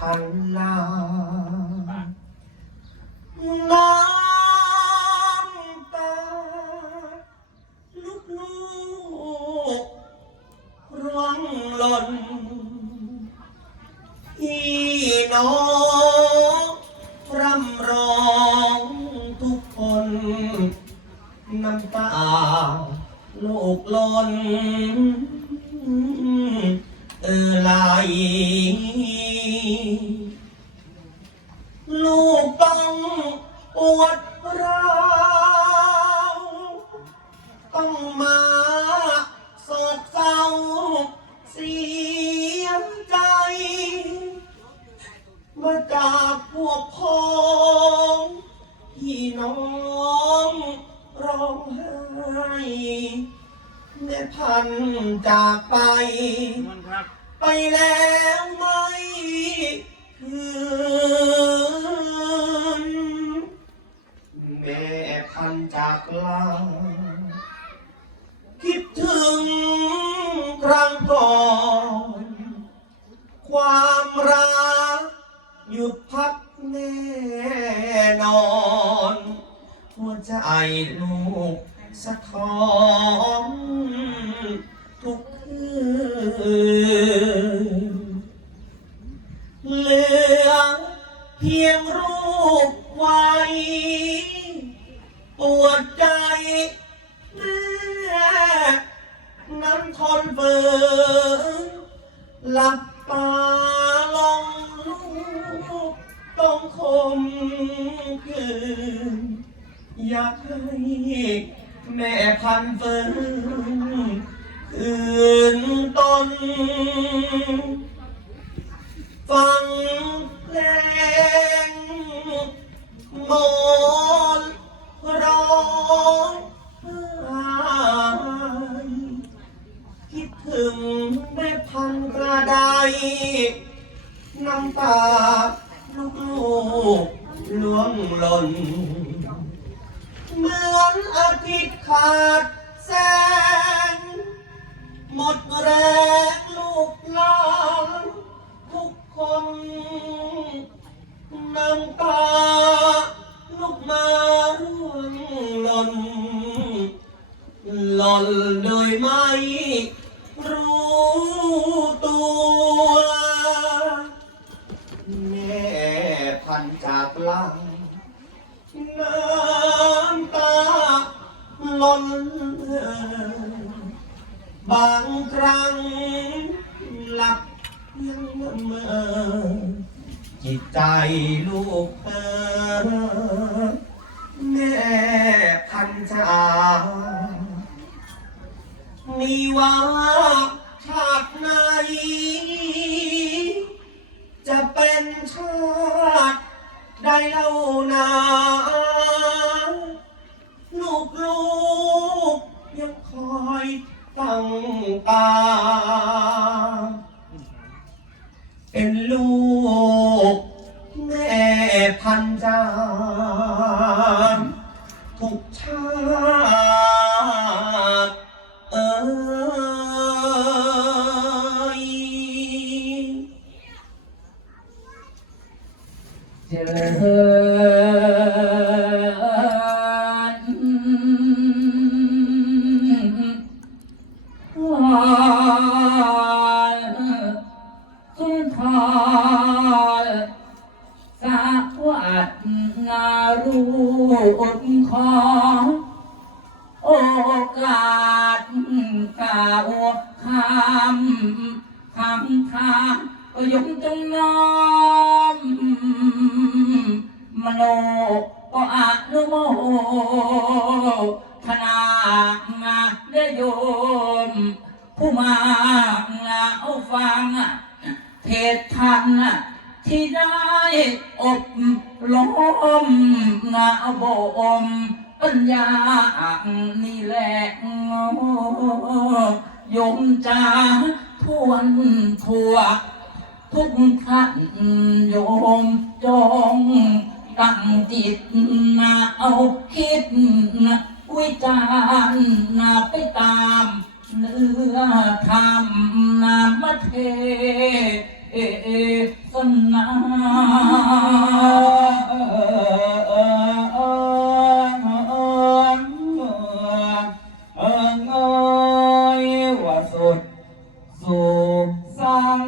พัน พันจากไปมันครับไปแล้วไม่คืนแม่พันจากลาคิดถึงครั้งก่อน ความรักหยุดพักแน่นอน หัวใจลูก สะท้อนทุกคืนเหลือเพียงรูปไว้ปวดใจแม่นั้นทนเบื่อหลับตาลงลูกต้องคมคืนอยากให้ แม่พันเฟินคืนต้นฟังเพลงมนร้องไห้คิดถึงแม่พันกระไดน้ำตาลูกลูกๆล่วงหล่น เหมือนอาทิตย์ขาดแสง หมดแรง ล่นบางครั้งหลับยังละเมอจิตใจลูกเธอแม่พันจามีว่าชาติไหนจะเป็นชาติใดเล่า นารูปขอโอกาสกล่าวคำคำทางก็ยงจงน้อมมโนก็อนุโมทนามาได้โยม ผู้มาเอาฟังเทศทัน ที่ได้อบรมนาบ่มปัญญานี่แหละโยมจาทวนทั่ว ทุกท่านโยมจงตั้งจิตนะเอาคิดนะวิจารณ์นะไปตาม เนื้อธรรมนามเท สนาเอยว่าสุดสุสัง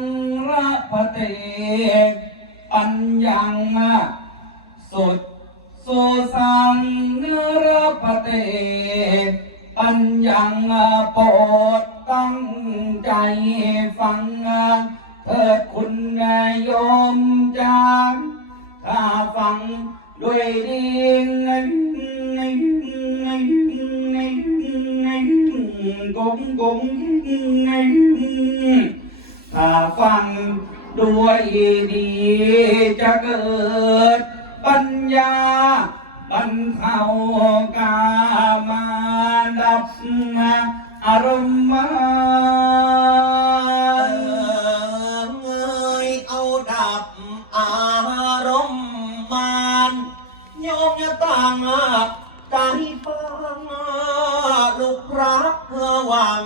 ระพเตปัญญังสุดสุสังระพเตปัญญังโปรดตั้งใจฟัง เถิดคุณนายโยมจางถ้าฟังด้วยดีกงกงถ้าฟังด้วยดีจะเกิดปัญญาบรรเทากามาดับอารมณ์ ใจฟังลูกรักเพื่อหวัง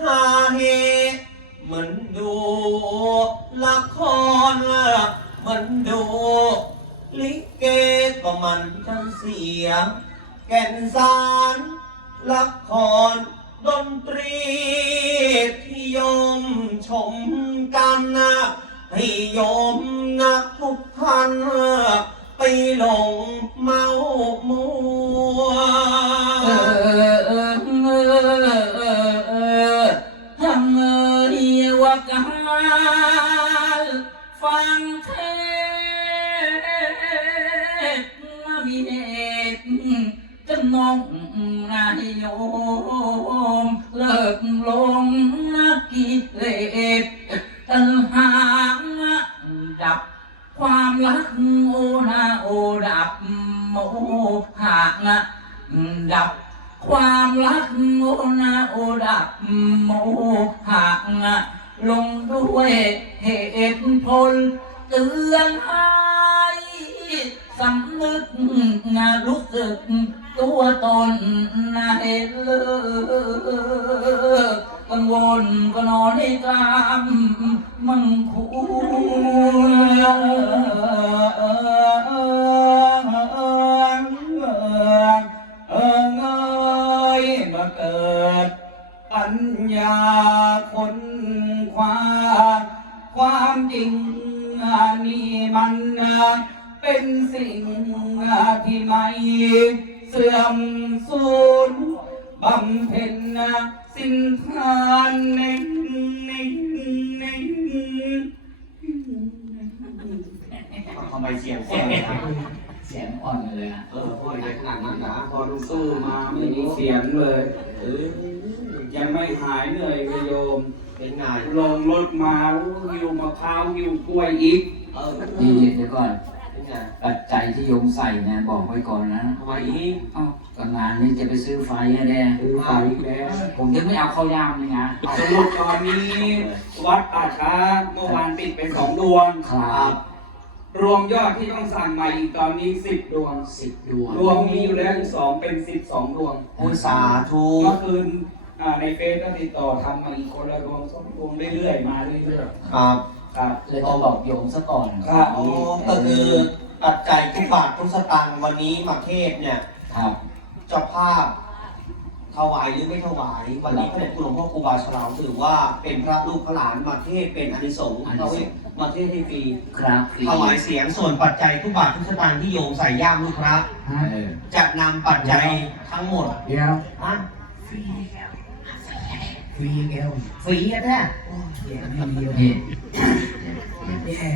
หาเหตุเหมือนดูละครเหมือนดูลิเกก็มันจังเสียง แก่นสารละครดนตรีที่โยมชมกันนะให้โยมนะทุกท่าน ไปหลงเมามัวเออเออเออเความรักโอนาโอดับโมหะนะดับ ความรักโอนาโอดับโมหะนะลงด้วยเหตุผลเตือนให้สำนึกนะรู้สึกตัวตนนะให้เลิก กังวลก็นอนให้ตามมังคุเอยมาเกิด ปัญญาคนคว้าความจริงนี่มันเป็นสิ่งที่ไม่เสื่อมสูญบำเพ็ญ สิ่งทานในในในทำไมเสียงแก่เสียงอ่อนเลยอะเออพ่อใหญ่ขนาดนั้นนะพอดูสู้มาไม่มีเสียงเลยเออยังไม่หายเหนื่อยเลยโยมเป็นไงลงรถมาหิวมะพร้าวหิวกล้วยอีกเออดีเดี๋ยวก่อนปัจจัยที่โยมใส่เนี่ยบอกไว้ก่อนนะทำไมอีกเอา ก็งานนี้จะไปซื้อไฟอะแดคือไฟแล้วผมยังไม่เอาเข้ายามเลยนะสรุปตอนนี้วัดป่าช้าเมื่อวานปิดเป็นสองดวงครับ รวมยอดที่ต้องสั่งใหม่อีกตอนนี้สิบดวงสิบดวงรวมมีอยู่แล้วอีกสองเป็นสิบสองดวงอุตสาธุเมื่อคืนอ่าในเฟซก็ติดต่อทำมาอีกคนละดวงสองดวงเรื่อยๆมาเรื่อยครับๆครับเลยต้องบอกโยมซะก่อนครับอ๋อก็คือปัจจัยทุกบาททุกสตางค์วันนี้มาเทศเนี่ยครับ เจ้าภาพถวายหรือไม่ถวาย วันนี้พระเดชคุณหลวงพ่อครูบาฉลาวถือว่าเป็นพระลูกพระหลานมาเทศเป็นอานิสงส์เรามาเทศให้ฟรีครับถวายเสียงส่วนปัจจัยทุกบาททุกสตางค์ที่โยมใส่ย่ามลูกพระจะนำปัจจัยทั้งหมดเดี๋ยวอะฟรีแล้วฟรีอะเนี่ยแย่ไม่ดีเลยนี่แย่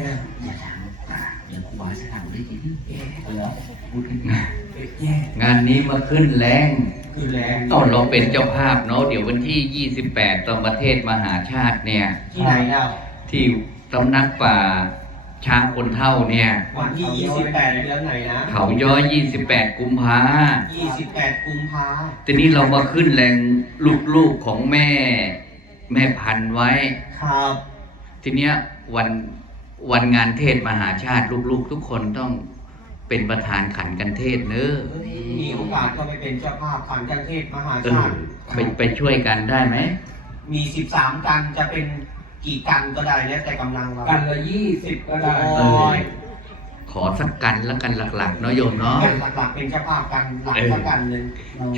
แล้วอย่าถามเดี๋ยวครูบาจะถามได้ยินเออพูดขึ้นมาแย่งานนี้มาขึ้นแรงคือแรงตอนเราเป็นเจ้าภาพเนาะเดี๋ยววันที่ 28ตอนประเทศมหาชาติเนี่ย ที่ไหนแล้วที่สำนักป่าช้างคนเท่าเนี่ยวันที่ 28เดือนไหนนะเขาย้อย28 กุมภา28 กุมภาทีนี้เรามาขึ้นแรงลูกๆของแม่ แม่พันธุ์ไว้ ครับ ทีเนี้ยวัน วันงานเทศมหาชาติลูกๆ ทุกคนต้องเป็นประธานขันกันเทศเนอะมีโอกาสก็ไปเป็นเจ้าภาพขันกันเทศมหาเอชาอติไปไปช่วยกันได้ไหม มี13กันจะเป็นกี่กันก็ได้แล้วแต่กำลังเรากันละยี่สิบก็ได้โอ้ยขอสักกันแล้วกันหลักๆเนาะโยมเนาะกันหลักๆเป็นเจ้าภาพกันหลักสักกันหนึ่ง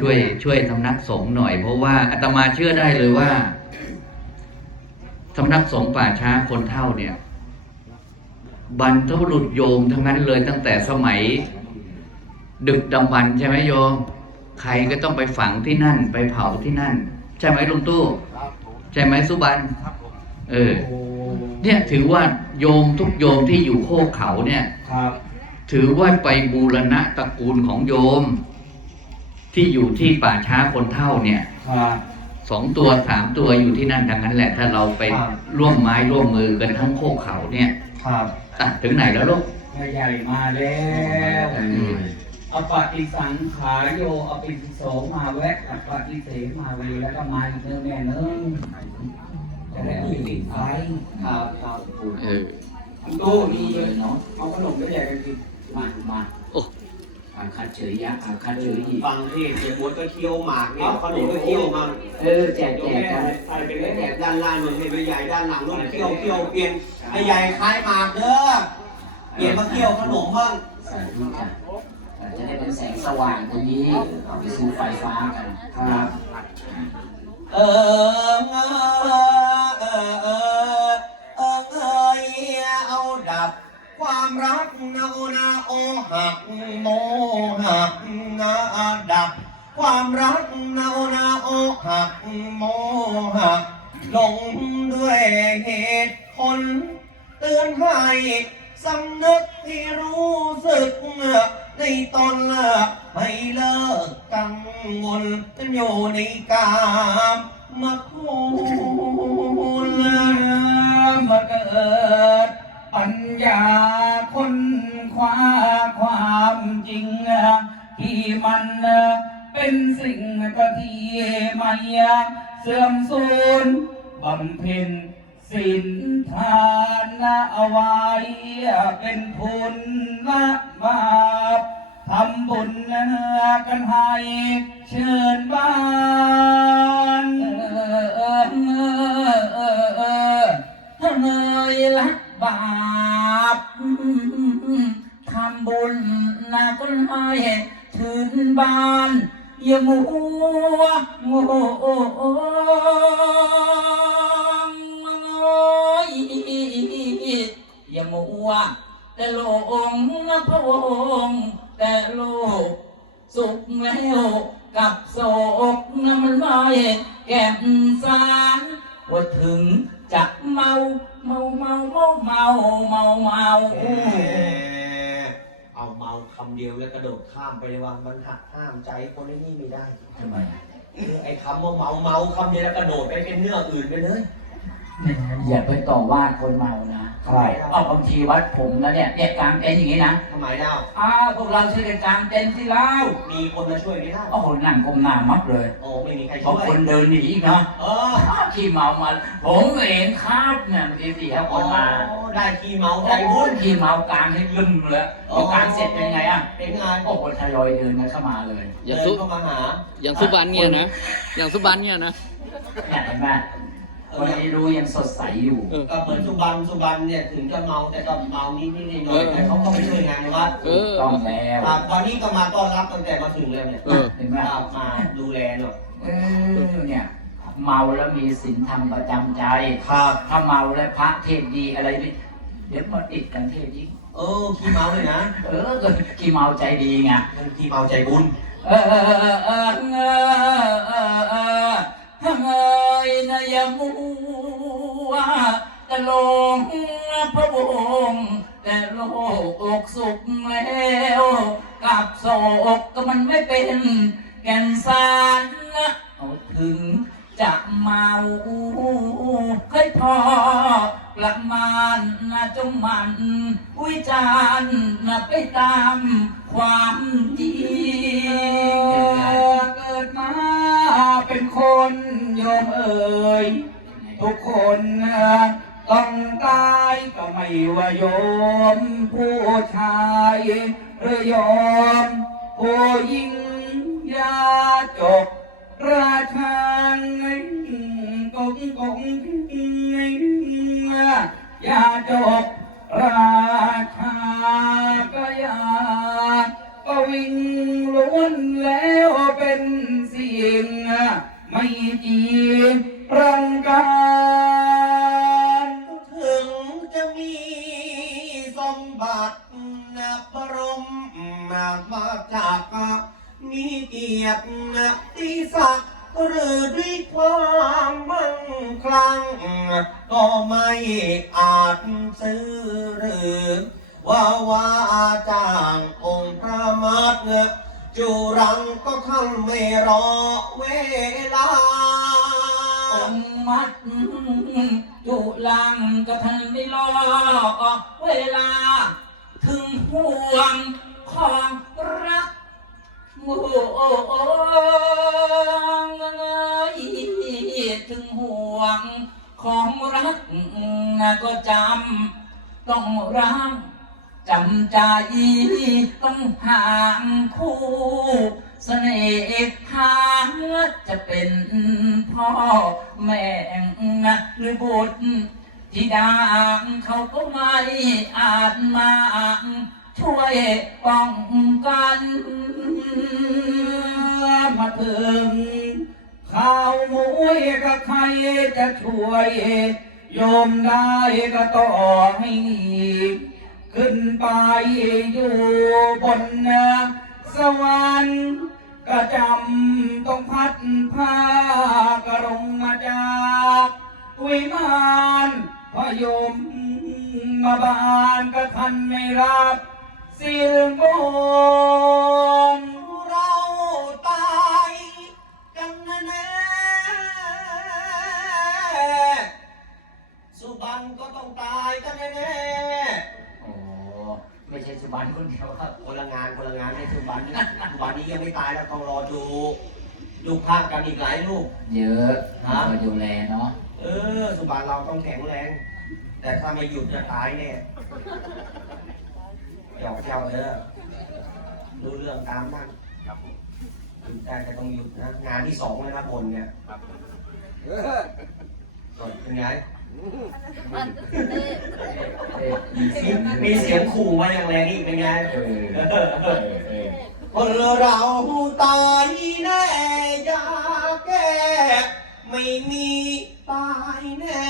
ช่วยช่วยสำนักสงฆ์หน่อย เพราะว่าอาตมาเชื่อได้เลยว่าสำนักสงฆ์ป่าช้าคนเท่าเนี่ย บรรพบุรุษโยมทั้งนั้นเลยตั้งแต่สมัย ดึกดำบรรพ์ใช่ไหมโยม ใครก็ต้องไปฝังที่นั่น ไปเผาที่นั่น ใช่ไหมลุงตู้ ใช่ไหมสุบันเออโอ้เนี่ยถือว่าโยมทุกโยมที่อยู่โคกเขาเนี่ยครับถือว่าไปบูรณะตระกูลของโยม ที่อยู่ที่ป่าช้าคนเท่าเนี่ยครับสองตัวสามตัวอยู่ที่นั่นทั้งนั้นแหละ ถ้าเราไปร่วมไม้ร่วมมือกันทั้งโคกเขาเนี่ย ครับ อะถึงไหนแล้วลูกแม่ใหญ่มาแล้วอืมอปฏิสังขายโยอปิติโสมาแวะอปฏิเสมาเวแล้วก็มาอีกเนื้อแม่เนื้อจะได้เอาไปติดไฟครับครับเออตู้นี่เลยเนาะเอาขนมแม่ใหญ่ไปกินมามาโอ้อาคัดเฉยยะอาคัดเฉยอีฟังเทศเสียบวชก็เคี้ยวหมากเนี่ยเขาหนูก็เคี้ยวมาเออแจกโยแจมกแม่กันใส่ไปเลแบยบด้านล่างมันเป็นใหญ่ด้านหลังลูกเคี้ยวเคี้ยวเปลี่ยนไอ้ใหญ่คล้ายหมากเด้อเปลี่ยนมาเคี้ยวขนมบ้างสาธุจ้ะจะได้เป็นแสงสว่างตรงนี้เอาไปซื้อไฟฟ้ากันครับ เออเออเออเออ ความรักนาโอนาโอหักโมหักนาดับ ความรักนาโอนาโอหักโมหักหลงด้วยเหตุผลเตือนให้สำนึกที่รู้สึกในตนละให้เลิกกังวลอยู่ในกามมาคุณมาเกิด ปัญญาคนคว้าความจริง ที่มันเป็นสิ่งก็ที่ไม่เสื่อมสูญบำเพ็ญศีลทานละเอาไว้เป็นพุนละบาปทำบุญกันให้เชิญบ้านเออเออเออเออเฮ้ยละ บาปทำบุญนะก็ให้ถึงบ้านอย่ามัวโง่อย่ามัวแต่หลงนะพระองค์แต่โลกสุขแล้วกับโศกน้ำมันไม่แก่มสารว่าถึงจะเมา เมาเมาเมาเมาเมาเมาเอาเมาคำเดียวแล้วกระโดดข้ามไปเลยว่ามันหักห้ามใจคนไอ้นี่ไม่ได้ทำไมคือไอ้คำว่าเมาเมาคำเดียวแล้วกระโดดไปเป็นเนื้ออื่นไปเลย อย่าไปต่อว่าคนเมานะ ทำไมเอาบางทีวัดผมนะเนี่ยเนี่ยกลางเต็นท์อย่างนี้นะทำไมเล่าอ้าวพวกเราช่วยกันกลางเต็นท์ที่เล่ามีคนมาช่วยไหมเล่าโอ้โหนั่งก้มหน้ามับเลยโอ้ไม่มีใครบาช่งวยคนเดินหนีอีกเนาะเออขี้เมามาผมเองครับเนี่ยบางทีสี่ห้าคนมาโอ้ได้ขี้เมาใจใจบุบุญญขี้เมากลางให้ลืมเลยพอกลางเสร็จเป็นไงอะเป็นไงโอ้โหทยอยเดินกันเข้ามาเลย อย่าเดิซุนเข้ามาหาอย่างสุบันเนี่ยนะ อย่างสุบันเนี่ยนะเนี่ยเห็นไหม วันนี้ดูยังสดใสอยู่เออก็เหมือนสุบันสุบันเนี่ยถึงจะเมาแต่ก็เมานิดนิดๆหน่อยเออๆแต่เขาก็ไปช่วยงานในวัดเออต้องแล้วครับวันนี้ก็มาต้อนรับตั้งแต่มาถึงแล้วเนี่ยเออเห็นไหมครับมาดูแลหน่อยเออเนี่ยเมาแล้วมีศีลธรรมประจำใจครับถ้าเมาแล้วพระเทศดีอะไรนี่เดี๋ยวมาติดกันเทศยิ่งเออขี้เมาเลยนะ เออก็ขี้เมาใจดีไงมันขี้เมาใจบุญเออเออเออเออ เออเออเออเฮ้ยนะอยมัวแต่ลงพระองค์แต่โลกอกสุขแล้วกับโศกก็มันไม่เป็นแก่นสารนะถึงจะเมาเคยพอประมาณนะจงมันวิจารณ์นะไปตามความดี ยมเอ่ยทุกคนต้องตายก็ไม่ว่าโยม ผู้ชายหรือโยมผู้หญิงยาจกราชันกงกงอย่าจบราชาก็ยาก็วิ่งล้วนแล้วเป็นเสิ่ง ไม่จีรังการถึงจะมีสมบัตินับรมนามาจากมีเกียรตินับที่ศักดิ์หรือด้วยความมั่งคลังก็ไม่อาจซื้อหรือว่าว่าจางองค์พระมาตจุรังก็ท่านไม่รอเว จุลังก็ทันไม่รอเวลา ถึงห่วงของรักโอ้ยถึงห่วงของรักนะก็จำต้องรักจำใจต้องห่างคู่ เสน่หาจะเป็นพ่อแม่นะหรือบุตรที่ดังเขาก็ไม่อาจมาช่วยป้องกันมาถึงข้าวมุ้ยก็ใครจะช่วยโยมได้ก็ต่อให้หนีขึ้นไปอยู่บน สวรรค์ก็จำต้องพัดผ้ากระลงมาจากวิมานพยมมาบานก็ทันไม่รับสิลมนเราตายกันแน่สุบันก็ต้องตายกันแน่ ไม่ใช่สุบันคนเดียวครับๆคนละงานคนละงานไม่สุบันนี่สุบันนี้ยังไม่ตายแล้วต้องรอดูดูข้างกันอีกหลายลูก เยอะฮะคอยดูแลเนาะ เออ สุบันเราต้องแข็งแรง แต่ถ้าไม่หยุดจะตายแน่หยอกเจ้าเด้อดูเรื่องตามนั่นหยุดได้ก็ต้องหยุดนะ งานที่สองเลยนะบนเนี่ยก่อนเป็นไง มีเสียงขู่มาอย่างแรงอีกเป็นไงคนเราตายแน่ยาแก้ไม่มีตายแน่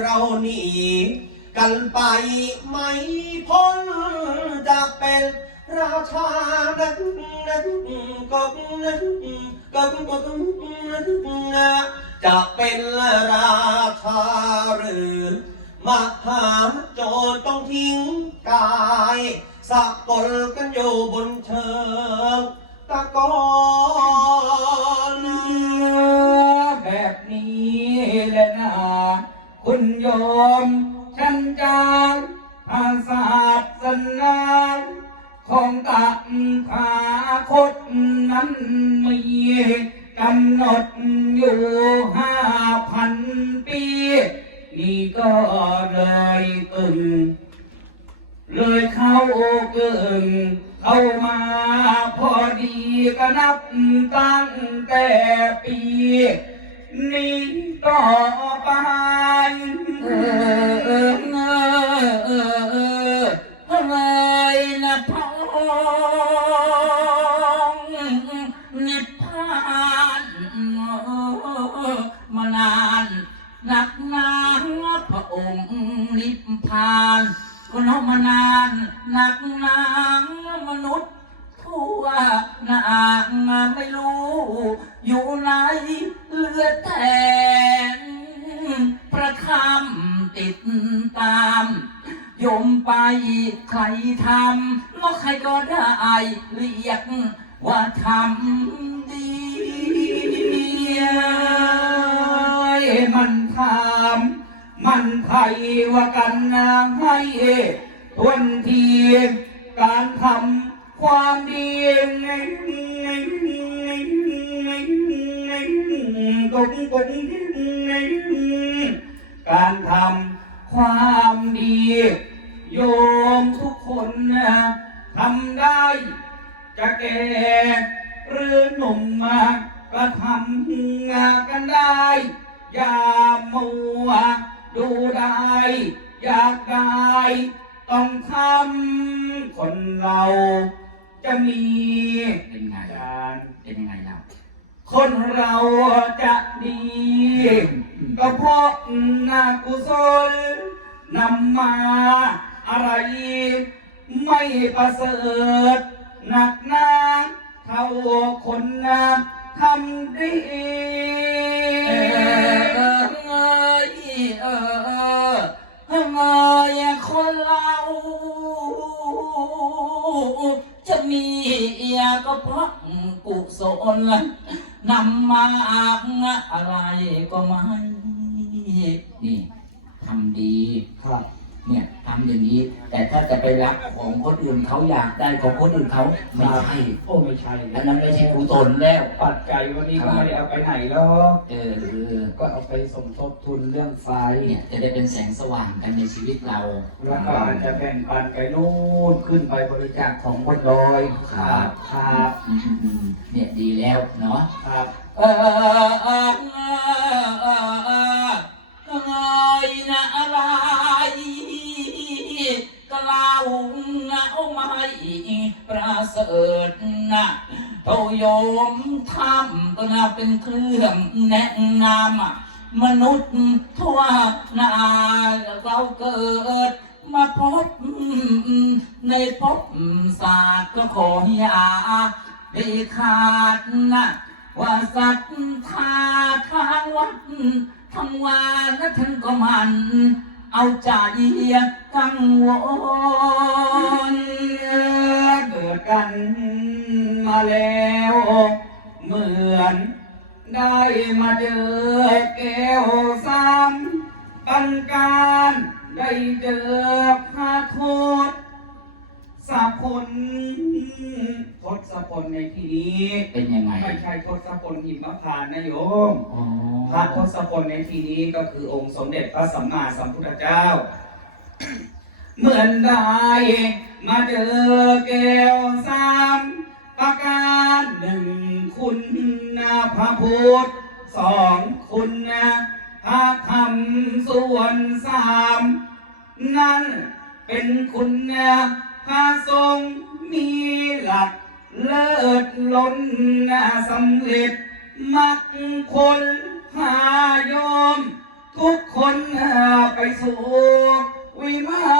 เราหนีกันไปไม่พ้นจะเป็นราชานั้นนั้นก็นั้นก็ก็นั้น จะเป็นราชาหรือมหาโจรต้องทิ้งกายสักกลกันอยู่บนเชิงตะกอนแบบนี้แหละนะคุณโยมฉันจางอาศาสนาของตักขาคตนั้นมี กำหนดอยู่ห้าพันปี นี่ก็เลยตึงเลยเข้าเกึ่งเข้ามาพอดีก็นับตั้งแต่ปี นี้ต่อไปานนักหนามนุษย์ ทั่วนางไม่รู้ อยู่ไหนเลือดแต่ประคำติดตามโยมไปใครทำแล้วใครก็ได้เรียกว่าทำดีมันถามมันไทยว่ากันนาให้ วันทีการทำความดีกงกงการทำความดี โยมทุกคนนะทำได้ จะแก่หรือหนุ่มมาก็ทำงานกันได้ อย่ามัวดูได้ อยากได้ ต้องทำคนเราจะมีเป็นไงการเป็นยังไงล่ะคนเราจะดี ก็เพราะนากุศลนำมาอะไร ไม่ประเสริฐหนักหนาเท่าคนนะทำดีเออเงยเออเง ยคนเรา จะมีก็เพราะกุศลนำมาอะไรก็ไม่ นี่ทำดีครับ เนี่ยทำอย่างนี้ แต่ถ้าจะไปรักของคนอื่นเขาอยากได้ของคนอื่นเขาไม่ใช่โอ้ไม่ใช่อันนั้นไม่ใช่กุศลแล้วปัจจัยวันนี้ก็ไม่ได้เอาไปไหนหรอกเออเออก็เอาไปสมทบทุนเรื่องไฟเนี่ยจะได้เป็นแสงสว่างกันในชีวิตเราแล้วก็อาจจะแบ่งปันไปนู่นขึ้นไปบริจาคของคนลอยครับครับอืมอืมอืมเนี่ยดีแล้วเนาะครับ เสริฐนะโตโยมทำก็น่าเป็นเครื่องแนะนำมนุษย์ทั่วนาเราเกิดมาพบในพบศาสตร์ก็ขออย่าได้ขาดนะว่าสัตธาทางวัดทั้งวานและท่านก็มัน เอาใจกังวลเกิดกันมาแล้ว เหมือนได้มาเจอแก้วซ้ำปันการได้เจอพระโทษสะพล ทศพลในที่นี้เป็นยังไงไม่ใช่ทศพลหิมพานต์นะโยมอ๋อพระทศพลในที่นี้ก็คือองค์สมเด็จพระสัมมาสัมพุทธเจ้า เหมือนได้มาเจอแก้วสามประการหนึ่งคุณนะพระพุทธสองคุณนะพระธรรมส่วนสามนั่นเป็นคุณนะพระทรงมีหลัก เลิศล้นนะสำเร็จ มักคนพายอม ทุกคนไปสู่วิมาน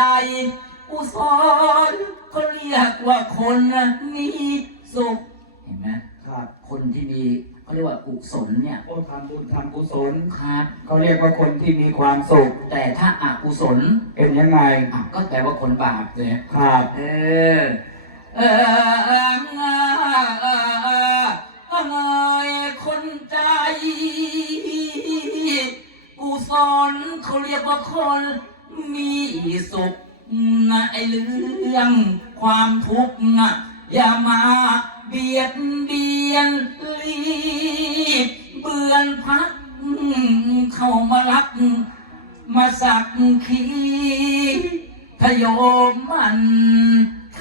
ใจอุศรเขาเรียกว่าคนมีสุข เห็นไหมครับ คนที่มีเขาเรียกว่ากุศลเนี่ย โอ้ทำบุญทำกุศลครับ เขาเรียกว่าคนที่มีความสุข แต่ถ้าอากุศลเป็นยังไงอะก็แปลว่าคนบาปเลยครับเออ เออเออเออเออเออเออคนใจกุศลเขาเรียกว่าคน มีสุขนะไอเรื่องความทุกข์นะอย่ามาเบียดเบียนรีบเบือนพักเข้ามารัก มาสักขีพยมมันค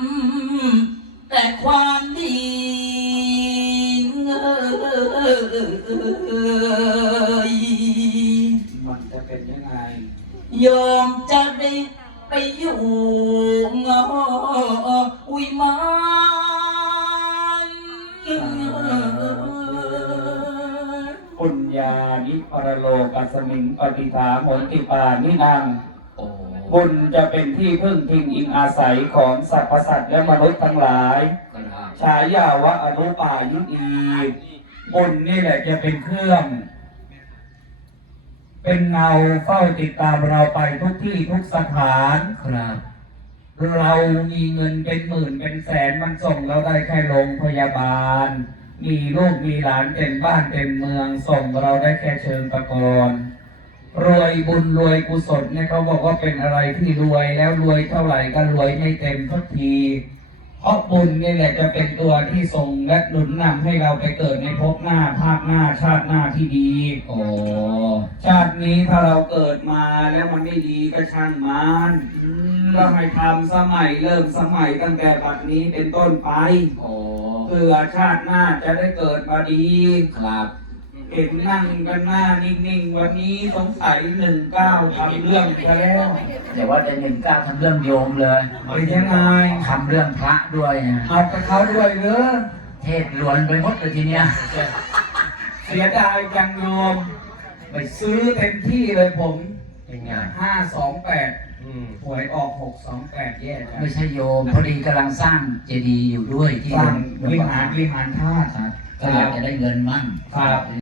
ำแต่ความดีเงยมันจะเป็นยังไง ยอมจะได้ไปอยู่เงาอุยมานปุญญานิปรโลกัสมิงปฏิฐาโมติปานินังโอ้บุญจะเป็นที่พึ่งพิงอิงอาศัยของสรรพสัตว์และมนุษย์ทั้งหลายครับฉายาวะอนุปายินีบุญนี่แหละจะเป็นเครื่อง เป็นเงาเฝ้าติดตามเราไปทุกที่ทุกสถาน ครับ เรามีเงินเป็นหมื่นเป็นแสนมันส่งเราได้แค่โรงพยาบาล มีลูกมีหลานเต็มบ้านเต็มเมืองส่งเราได้แค่เชิงตะกอนรวยบุญรวยกุศลเนี่ยเขาบอกว่าเป็นอะไรที่รวยแล้วรวยเท่าไหร่ก็รวยไม่เต็มทุกที เพราะบุญนี่แหละจะเป็นตัวที่ส่งและหนุนนำให้เราไปเกิดในภพหน้าภาคหน้าชาติหน้าที่ดี โอ้ชาตินี้ถ้าเราเกิดมาแล้วมันไม่ดีก็ช่างมันก็ให้ทำสมัยเริ่มสมัยตั้งแต่บัดนี้เป็นต้นไป โอ้เพื่อชาติหน้าจะได้เกิดมาดีครับ เห็นนั่งกันหน้านิ่งๆ วันนี้สงสัยหนึ่งเก้าทำเรื่องกันแล้วแต่ว่าจะหนึ่งเก้าทำเรื่องโยมเลยเป็นยังไงทำเรื่องพระด้วยนะเอาไปเขาด้วยเนอะเทศล้วนไปหมดเลยทีเนี้ยเสียดายจังโยมไปซื้อเต็มที่เลยผมเป็นไงห้าสองแปดอืมหวยออกหกสองแปดแย่จังไม่ใช่โยม พอดีกำลังสร้างเจดีย์อยู่ด้วยที่สร้างหลวงวิพ่อหารวิหารธาตุครับก็อยากจะได้เงินมั่งครับ